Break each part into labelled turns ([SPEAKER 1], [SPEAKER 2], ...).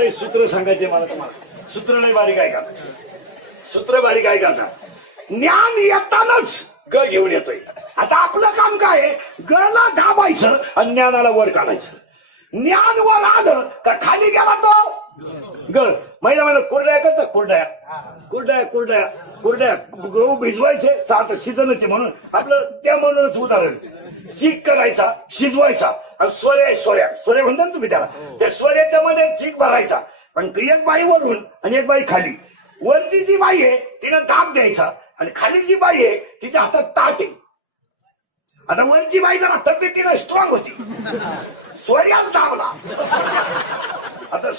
[SPEAKER 1] लय सूत्र सांगायचे मला तुम्हाला. सूत्र लय बारीक आहे का? सूत्र बारीक आहे का ज्ञान येतानाच ग घेऊन येतोय. आता आपलं काम काय आहे? गला दाबायचं आणि ज्ञानाला वर काढायचं. ज्ञान वर आलं का खाली गेला तो? ग महिला महिला कुरड्या करतात कुरड्या. कुरड्या कुरड्या. कुरड्या गहू भिजवायचे सात शिजनचे म्हणून. आपलं त्या म्हणूनच उदाहरण. शीख करायचा शिजवायचा. आणि सोऱ्या सोऱ्या सोऱ्या म्हणता ना तुम्ही त्याला. त्या सोऱ्याच्या मध्ये चीक भरायचा. पण एक बाई वरून आणि एक बाई खाली. वरची जी बाई आहे तिनं दाब द्यायचा. आणि खाली जी बाई आहे तिच्या हातात ताट आहे. आता वरची बाई जरा तब्येतीनं स्ट्रॉंग होती. सोर्याच दाबला. आता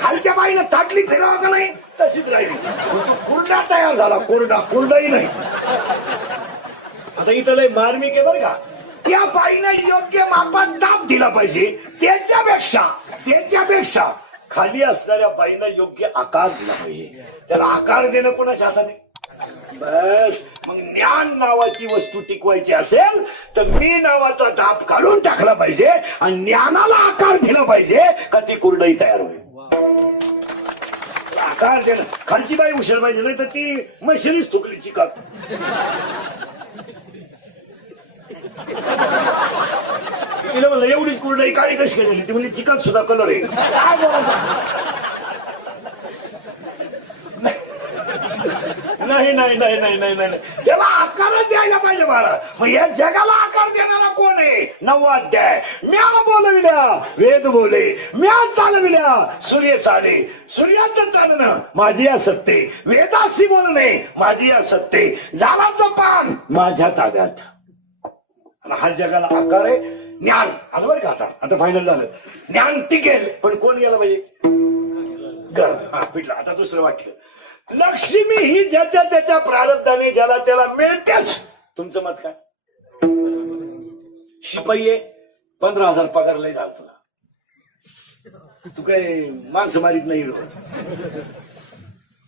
[SPEAKER 1] खालच्या बाईनं ताटली फिरवा का नाही? तशीच राहिली. कुरडा तयार झाला. कोरडा कोरडाही नाही. आता इथं लय मार्मिक आहे बरं का. त्या बाईनं योग्य मापात दाब दिला पाहिजे. त्याच्यापेक्षा त्याच्यापेक्षा खाली असणाऱ्या बाईनं योग्य आकार दिला पाहिजे. त्याला आकार देणं कोणाच्या हाताने? बस. मग ज्ञान नावाची वस्तू टिकवायची असेल तर मी नावाचा दाब काढून टाकला पाहिजे आणि ज्ञानाला आकार दिला पाहिजे का ती कुरडई तयार होईल. आकार देणं. खालची बाई उशीर पाहिजे नाही तर ती मशिनीच तुकली चिकात तिला म्हणलं एवढीच कुरडई काळी कशी काय झाली? ती म्हणजे चिकन सुद्धा कलर आहे. काय नाही नाही नाही नाही नाही नाही. त्याला आकारच द्यायला पाहिजे मला मग या जगाला आकार देणारा कोण आहे? नववा अध्याय. म्या बोलविल्या वेद बोले. म्या चालविल्या सूर्य चाले. सूर्याचं चालणं माझी असत्ते वेदाशी बोलणे माझी असत्ते झाला पान माझ्या ताब्यात. आणि हा जगाला आकार आहे. ज्ञान. आलं बरं का आता? आता फायनल झालं. ज्ञान टिकेल. पण कोण गेलं पाहिजे? हा पिटलं आता दुसरं वाक्य. लक्ष्मी ही ज्याच्या त्याच्या प्रारब्धाने ज्याला त्याला मिळतेच. तुमचं मत काय? शिपाई आहे. पंधरा हजार पगार लय झाला तुला. तू काय माणसं मारीत नाही हो.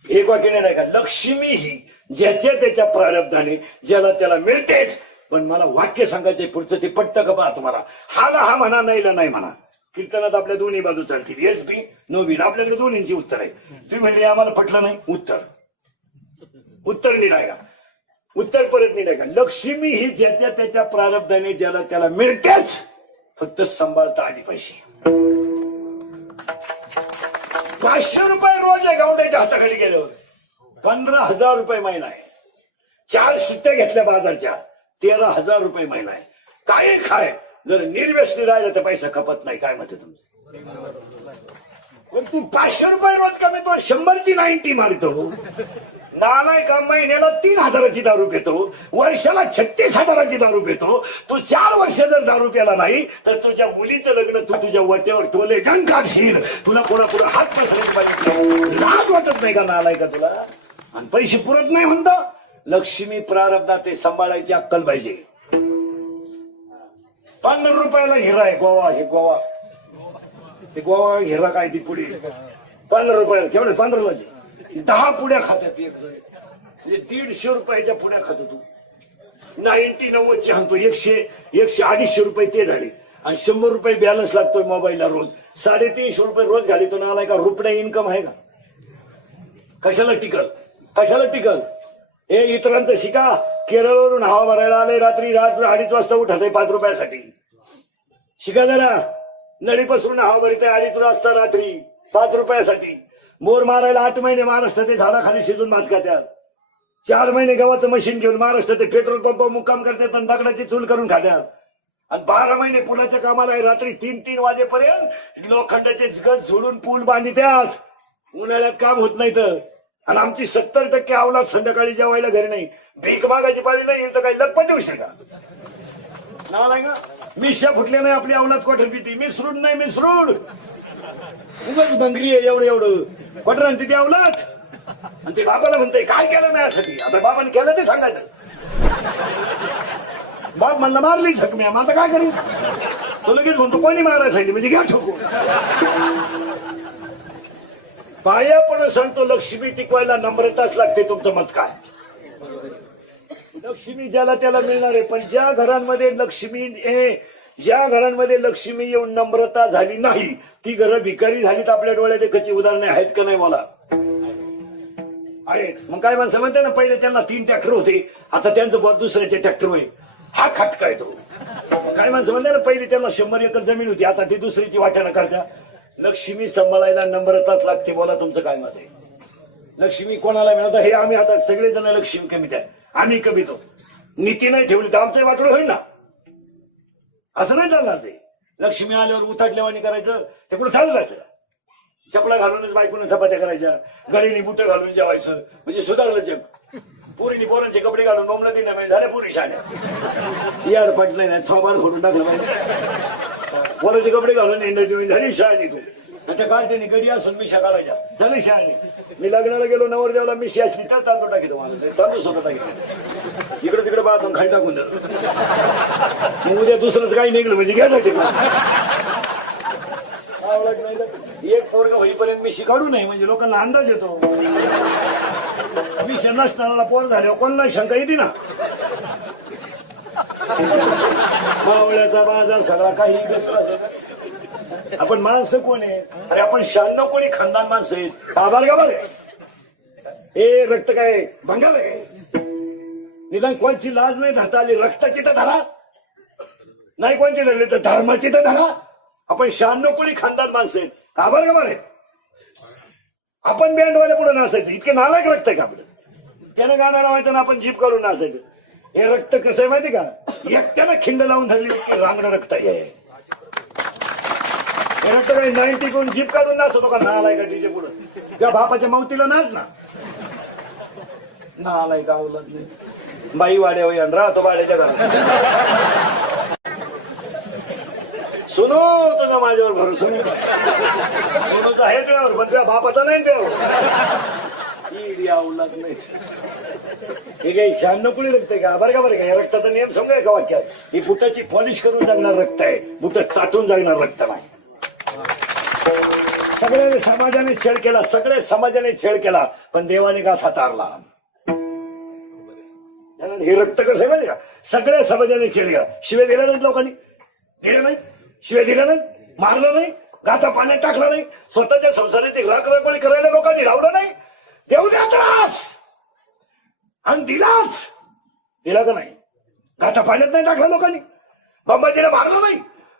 [SPEAKER 1] एक वाक्य नाही का? लक्ष्मी ही ज्याच्या त्याच्या प्रारब्धाने ज्याला त्याला मिळतेच. पण मला वाक्य सांगायचंय पुढचं ते पटतं का पहा तुम्हाला? हाला हा म्हणा नाहीला नाही म्हणा. कीर्तनात आपल्या दोन्ही बाजू चालतील. येस बी नो बी आपल्याकडे दोन्हींची उत्तर आहे. तुम्ही म्हणले आम्हाला पटलं नाही. उत्तर. उत्तर निडायका उत्तर परत निडायका लक्ष्मी ही ज्याच्या त्याच्या प्रारब्धाने ज्याला त्याला मिळतेच फक्त सांभाळता आली पाहिजे. पाचशे रुपये रोज आहे गावड्याच्या हाताखाली गेल्यावर. पंधरा हजार रुपये महिना आहे. चार सुट्ट्या घेतल्या बाजारच्या. तेरा हजार रुपये महिना आहे. काय खाय? जर निर्व्यसनी राहिलं तर पैसा खपत नाही. काय म्हणते तुमचं? पण तू पाचशे रुपये रोज कमी तो शंभरची नाईन्टी मारतो नालाय का महिन्याला तीन हजाराची दारू पितो? वर्षाला छत्तीस हजाराची दारू पितो? तू चार वर्ष जर दारू प्याला नाही तर तुझ्या मुलीचं लग्न तू तुझ्या वट्यावर टोले जंग काढशील तुला कोणा पुढे हात पसरले पाहिजे? लाज वाटत नाही का नालाय का तुला? आणि पैसे पुरत नाही म्हणतो? लक्ष्मी प्रारब्धात ते सांभाळायची अक्कल पाहिजे. पंधरा रुपयाला हिरा आहे गोवा हे गोवा. ते गोवा हिरा काय ती पुढे? पंधरा रुपयाला केवढे? पंधराला दहा पुड्या खात्यात एक जण. म्हणजे दीडशे रुपयाच्या पुड्या खातो तू. नाईन्टी नव्वदचे आणतो एकशे एकशे अडीचशे रुपये ते झाले. आणि शंभर रुपये बॅलन्स लागतोय मोबाईलला रोज. साडेतीनशे रुपये रोज घालितो ना आलाय का? रुपये इन्कम आहे का? कशाला टिकल? कशाला टिकल? हे इतरांचं शिका. केरळवरून हवा भरायला आले रात्री. रात्र अडीच वाजता उठत आहे पाच रुपयासाठी. शिका जरा. नळी पसरून हवा भरित आहे अडीच वाजता रात्री. पाच रुपयासाठी. मोर मारायला आठ महिने महाराष्ट्रात झाडाखाली शिजून भात खात्यात. चार महिने गव्हाचं मशीन घेऊन महाराष्ट्रात पेट्रोल पंप मुक्काम करतात आणि दगडाची चूल करून खात्यात. आणि बारा महिने पुलाच्या कामाला आहे. रात्री तीन तीन वाजेपर्यंत लोखंडाचे गज सोडून पूल बांधित्यात. उन्हाळ्यात काम होत नाही तर. आणि आमची सत्तर टक्के अवलाद संध्याकाळी जेवायला घरी नाही. भीक मागायची पाळी नाही तर काही लग्न देऊ शका नाव नाही का? शे फुटले नाही आपली अवलाद कोठर भीती. मिसरूड नाही मिसरूड उगच बंगरी आहे एवढं एवढं. कोठर तिथे अवलाद. आणि ते बाबाला म्हणतोय काय केलं नाही यासाठी आता बाबाने केलं ते सांगायचं. बाप म्हणलं मारली झकम्या मग आता काय करू? तो लगेच म्हणतो कोणी मारायला म्हणजे घ्या ठोकू पाया पण सांगतो लक्ष्मी टिकवायला नम्रताच लागते तुमचं मत काय? लक्ष्मी ज्याला त्याला मिळणार आहे पण ज्या घरांमध्ये लक्ष्मी ज्या घरांमध्ये लक्ष्मी येऊन नम्रता झाली नाही ती घरं भिकारी झालीत आपल्या डोळ्यात एकाची उदाहरणे आहेत का नाही मला? अरे मग काय माणसं म्हणते ना पहिले त्यांना तीन ट्रॅक्टर होते आता त्यांचं बघ दुसऱ्याचे ट्रॅक्टर होईल. हा खटका आहे तो. काय माणसं म्हणते ना पहिले त्यांना शंभर एकर जमीन होती आता ती दुसरीची वाटाणा करता लक्ष्मी सांभाळायला नम्रताच लागते बोला तुमचं काय मत आहे? लक्ष्मी कोणाला मिळत हे आम्ही आता सगळे जण लक्ष्मी कमी आहे. आम्ही कमीतो नीती नाही ठेवली तर आमचं वाटलं होईल ना? असं नाही चालणार ते. लक्ष्मी आल्यावर उताटल्यावानी करायचं ते कुठं चालू चपला घालूनच बायकोनं चपात्या करायच्या गळीने बुट घालून जेवायचं म्हणजे सुधारलं जग. पोरीनी पोरांचे कपडे घालून बोमलं तीन महिने म्हणजे झाले पुरी शाळ्या याड पटलं नाही थोबार खोडून टाकलं पाहिजे. पोराचे कपडे घालून एंटरटेनमेंट झाली तू त्या काढते गडी असून मिशा काढायच्या झाली शाळेने मी लग्नाला गेलो नवर देवाला मिशी असली तर तांदूळ टाकी तुम्हाला तांदूळ सोबत टाकी इकडे तिकडे बाळा खाली टाकून द्या मग उद्या दुसरंच काही निघलं म्हणजे घ्यायला एक पोरग होईपर्यंत मी शिकाडू नाही म्हणजे लोकांना अंदाज येतो मी नसणारा पोर झाल्यावर कोणाला शंका येते ना मावळ्याचा बाजार सगळा काही आपण माणसं कोण आहे? अरे आपण शहाण्णव कोणी खानदान माणसं आहे आभार का बरे? हे रक्त काय? भंगार आहे? निदान कोणची लाज नाही धरता आली? रक्ताची तर धरा. नाही कोणची धरली तर धर्माची तर धरा. आपण शहाण्णव कोणी खानदान माणसं आहेत. आभार का बरे? आपण बँडवाल्या पुढे नाचायचं. इतके नालायक रक्त आहे का आपलं? त्यानं गाणं लावायचं ना आपण जीप काढून नाचायचं. हे रक्त कसं आहे माहिती का? एकट्यानं खिंड लावून धरली रांगणं रक्त आहे हे. रक्त काही नाईन्टी कोण जीप काढून नाचतो का? नालाय का तिच्या पुढं? त्या बापाच्या मावतीला नाच ना. नालाय का आवलत नाही बाई वाड्या आणि राहतो वाड्याच्या घरात. सुनो तुझा माझ्यावर भरोसा नाही. सुनोचा आहे तुझ्यावर पण तुझ्या बापाचा नाही त्यावर ईड आवलाच नाही. हे काही शहाण्णव कुणी रक्त आहे का बरं का बरं का या रक्ताचा नियम समजा का वाक्यात? ही बुटाची पॉलिश करून जागणार रक्त आहे बुट चाटून जागणार रक्त नाही. सगळ्या समाजाने छेड केला सगळे समाजाने छेड केला पण देवाने का सातारला हे रक्त कसं आहे माहिती का? सगळ्या समाजाने खेळ घ्या शिवे दिल्या नाहीत लोकांनी? दिले नाही शिवे दिल्या नाही मारलं नाही? गाता पाण्यात टाकलं नाही? स्वतःच्या संसाराची राखरखोळी करायला लोकांनी लावलं नाही? देऊ द्या त्रास! आणि दिलाच दिला का नाही? गाता पाण्यात नाही टाकला लोकांनी. बंबाजीला मारलं नाही.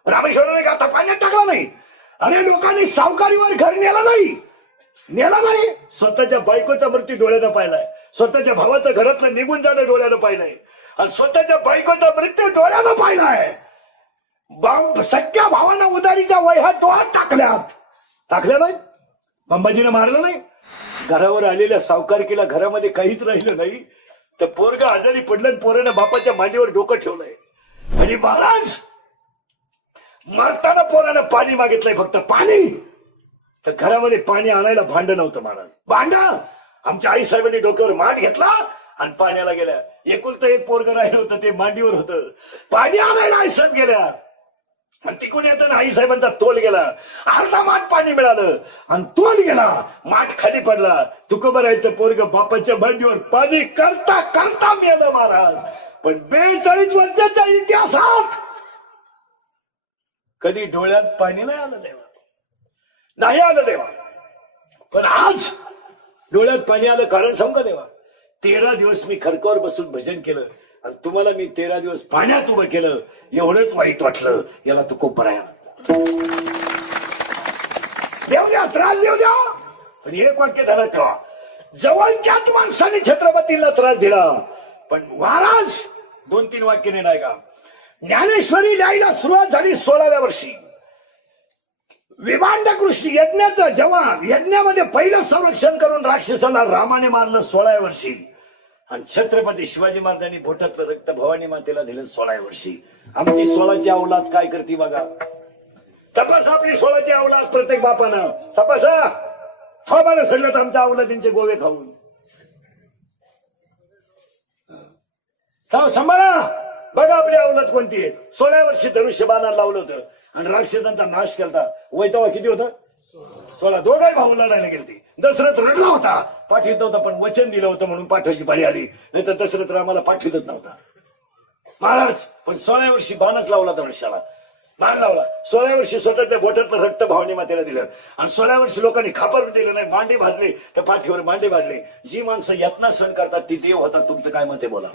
[SPEAKER 1] रामेश्वराने गाता पाण्यात टाकला नाही. अरे लोकांनी सावकारीवर घर नेला नाही. नेला नाही. स्वतःच्या बायकोचा मृत्यू डोळ्यानं पाहिलाय. स्वतःच्या भावाचं घरातलं निघून जाणं डोळ्यानं पाहिलंय. आणि स्वतःच्या बायकोचा मृत्यू डोळ्यानं पाहिलाय. सख्या भावानं उदारीच्या वह्या डोळ्यात टाकल्यात. टाकल्या नाही. अंबाजीनं मारलं नाही. घरावर आलेल्या सावकारकीला घरामध्ये काहीच राहिलं नाही. तर पोरग आजारी पडलं पोरानं बापाच्या मांडीवर डोकं ठेवलंय. आणि महाराज मरताना पोरानं पाणी मागितलंय फक्त पाणी. तर घरामध्ये पाणी आणायला भांड नव्हतं महाराज. भांड आमच्या आई साहेबांनी डोक्यावर मांड घेतला आणि पाण्याला गेल्या. एकुलतं एक पोरग राहिलं होतं ते मांडीवर होतं. पाणी आणायला आई साहेब गेल्या. आणि तिकडून येताना आई साहेबांचा तोल गेला. अर्धा माठ पाणी मिळालं. आणि तोल गेला. माठ खाली पडला. तुकोबर पोरग बापाच्या भांडीवर पाणी करता करता मेलं महाराज. पण बेचाळीस वर्षाच्या इतिहासात कधी डोळ्यात पाणी नाही आलं देवा. नाही आलं देवा. पण आज डोळ्यात पाणी आलं कारण सांग देवा? तेरा दिवस मी खडकावर बसून भजन केलं. आणि तुम्हाला मी तेरा दिवस पाण्यात उभं केलं. एवढंच वाईट वाटलं याला तू खूप बरा देऊ द्या त्रास देऊ द्या पण एक वाक्य धरा ठेवा जवळच्याच माणसाने छत्रपतीला त्रास दिला पण महाराज दोन तीन वाक्य नाही का ज्ञानेश्वरी लिहायला सुरुवात झाली सोळाव्या वर्षी विमांड कृषी यज्ञाचं जेव्हा यज्ञामध्ये पहिलं संरक्षण करून राक्षसाला रामाने मारलं सोळाव्या वर्षी आणि छत्रपती शिवाजी महाराजांनी बोटातलं रक्त भवानी मातेला दिलं सोळाव्या वर्षी. आमची सोळाची अवलाद काय करते बघा? तपासा आपली सोळाची अवलाद प्रत्येक बापानं. तपासा. थोबाला सोडलं तर आमच्या अवलादींचे गोवे खाऊन. सांभाळा बघा आपली अवलाद कोणती आहे. सोळा वर्षी धनुष्य धनुष्यबाणाला लावलं होतं आणि राक्षसांचा नाश केला वैतावा किती होतं? सोळा दोघाही भाऊ लढायला गेलते. दशरथ रडला होता. पाठवित नव्हता पण वचन दिलं होतं म्हणून पाठवायची पाळी आली. नाही तर दशरथ रामाला पाठवितच नव्हता. महाराज पण सोळा वर्षी बाणच लावला धनुष्याला बाण लावला. सोळा वर्षी स्वतःच्या बोटातलं रक्त भावने मातेला दिलं. आणि सोळा वर्षी लोकांनी खापर दिलं नाही मांडे भाजले. त्या पाठीवर मांडे भाजले. जी माणसं यातना सण करतात ती देव होतात. तुमचं काय मते बोला.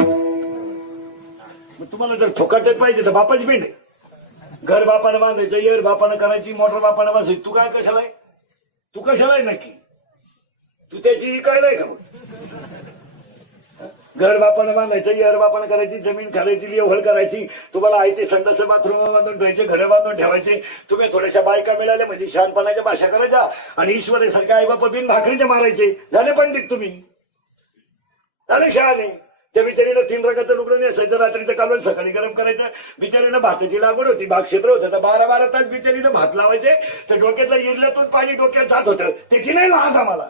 [SPEAKER 1] मग तुम्हाला जर फुकटच पाहिजे तर बापाची भेंड आहे. घर बापानं बांधायचं येर बापानं करायची मोटर बापानं बांधायची. तू काय कशाला आहे तू कशाला आहे नक्की? तू त्याची कळलंय का मग? घर बापानं बांधायचं येर बापानं करायची जमीन खालायची लिओहळ करायची. तुम्हाला आई ते संडास बाथरूम बांधून ठेवायचे घरं बांधून ठेवायचे. तुम्ही थोड्याशा बायका मिळाल्या म्हणजे शहाणपणाच्या भाषा करायच्या. आणि ईश्वरेसारख्या आई बापा बिन भाकरीचे मारायचे. झाले पंडित तुम्ही? झाले शहाणे. त्या बिचारीनं तीन रकाचं लुगडं नेसायचं रात्रीचं कालवण सकाळी गरम करायचं. बिचारीनं भाताची लागवड होती भाग क्षेत्र होतं. तर बारा बारा तास बिचारीनं भात लावायचे. तर डोक्यातलं इरल्यातून पाणी डोक्यात जात होतं. त्याची नाही लाज आम्हाला.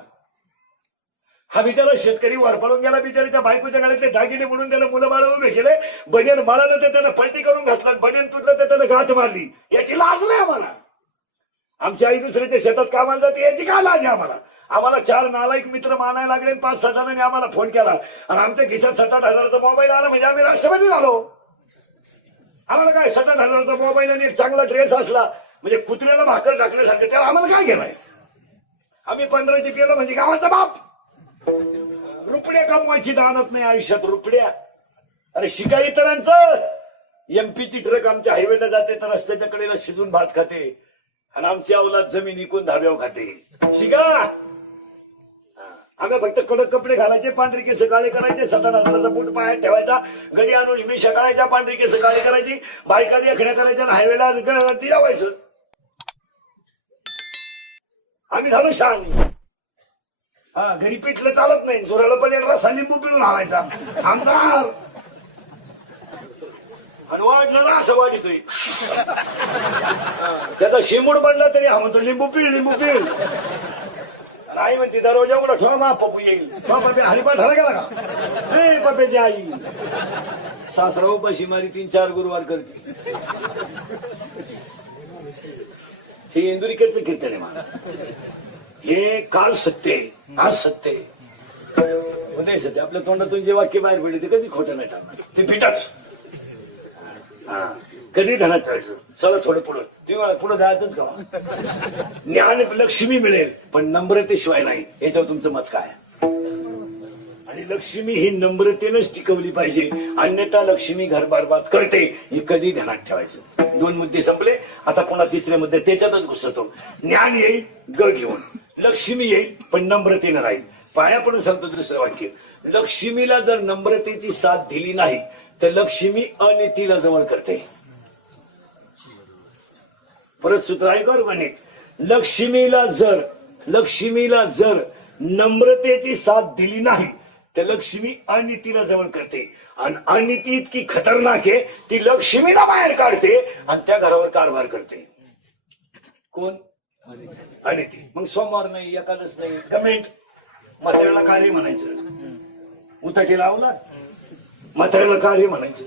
[SPEAKER 1] हा बिचारा शेतकरी वरपळून गेला बिचारीच्या बायकोच्या गाडीतले दागिने म्हणून त्याला मुलं बाळ उभे केले. बनियन मळालं तर त्यानं पलटी करून घातलं बनियन तुटलं तर त्यानं गाठ मारली. याची लाज नाही आम्हाला. आमची आई दुसऱ्याच्या शेतात कामाला जाते याची काय लाज आहे आम्हाला? आम्हाला चार नालायक मित्र मानायला लागले पाच सहा जणांनी आम्हाला फोन केला. आणि आमच्या खिशात सात आठ हजाराचा मोबाईल आला म्हणजे आम्ही राष्ट्रपती झालो. आम्हाला काय सात आठ हजाराचा मोबाईल आणि एक चांगला ड्रेस असला म्हणजे कुत्र्याला भाकर टाकण्यासारखं त्याला आम्हाला काय घेणार आम्ही पंधराची केलं म्हणजे गावाचा बाप. रुपड्या कमवायची दानत नाही आयुष्यात रुपड्या. अरे शिका इतरांचं एमपीची ट्रक आमच्या हायवेला जाते तर रस्त्याच्या कडेला शिजून भात खाते. आणि आमची अवलाद जमीन इकून धाब्याव खाते. शिका! आम्ही फक्त कडक कपडे घालायचे पांढरी केस काळे करायचे सतत बूट पायात ठेवायचा गडी आणून मी करायच्या पांढरी केस काळे करायची बायका एकड्या करायच्या हायवेला ती लावायचं. आम्ही झालो शान हा घरी पिठलं चालत नाही. जोराला पण एक रसा लिंबू पिळून आणायचा. आमदार. आणि वाटलं ना असं वाटतोय त्याचा शेंबूड पडला तरी हा म्हणतो लिंबू पिळ लिंबू पिळ. आई म्हणते दरवाजा उघडा ठेवा मा पप्पू येईल. ठेवा पप्पे हरिपाठ झाला गेला का रे पप्प्याची आई. सासरा उपाशी मारी तीन चार गुरुवार करते. हे इंदुरीकडचं कीर्तन आहे मला हे काल सत्य आहे आज सत्य आहे. सत्य आपल्या तोंडातून जे वाक्य बाहेर पडले ते कधी खोटं नाही टाकणार ते पिठाच हा. कधी धनात ठेवायचं? चला थोडं पुढं. तुम्हाला पुढं जायचंच का? ज्ञान लक्ष्मी मिळेल पण नम्रतेशिवाय नाही. याच्यावर तुमचं मत काय? आणि लक्ष्मी ही नम्रतेनंच टिकवली पाहिजे. अन्यथा लक्ष्मी घरबारबाद करते. हे कधी ध्यानात ठेवायचं? दोन मुद्दे संपले. आता पुन्हा तिसरे मुद्दे त्याच्यातच घुसतो. ज्ञान येईल ग घेऊन. लक्ष्मी येईल पण नम्रतेनं राहील. पाया पडून सांगतो दुसरं वाक्य. लक्ष्मीला जर नम्रतेची साथ दिली नाही तर लक्ष्मी अनितीला जवळ करते. परत सूत्र आहे म्हणे. लक्ष्मीला जर लक्ष्मीला जर नम्रतेची साथ दिली नाही तर लक्ष्मी अनितीला जवळ करते. आणि अनिती इतकी खतरनाक आहे ती लक्ष्मीला बाहेर काढते आणि त्या घरावर कारभार करते. कोण? अनिती. मग सोमवार नाही एकादश नाही कमेंट म्हाताऱ्याला कार्य म्हणायचं. उतटी लावला. म्हाताऱ्याला कार्य म्हणायचं.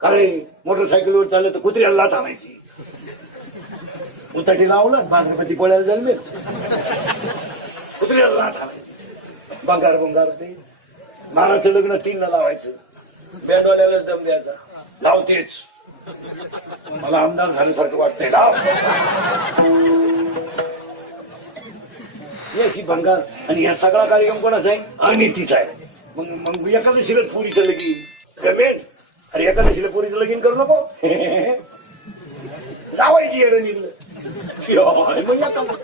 [SPEAKER 1] काय मोटरसायकलवर चाललं तर कुत्र्याला लात आणायची. उताटी लावलं बागपती पोळ्याला जन्मे कुत्र्याला लाथ आणायची बंगार बंगार ते मानाचं लग्न तीनला लावायचं. बँडवाल्याला दम द्यायचा. लावतेच. मला आमदार झाल्यासारखं वाटतंय. लाव. याची भंगार. आणि या सगळा कार्यक्रम कोणाचा आहे? आणि अनितीचा आहे. मग मग एकादशीलाच पुरीचं लगीन. कमेंट अरे एकादशीला पुरीचं लगीन करू नको. जावायची येणं निघलं 哎呀，你们？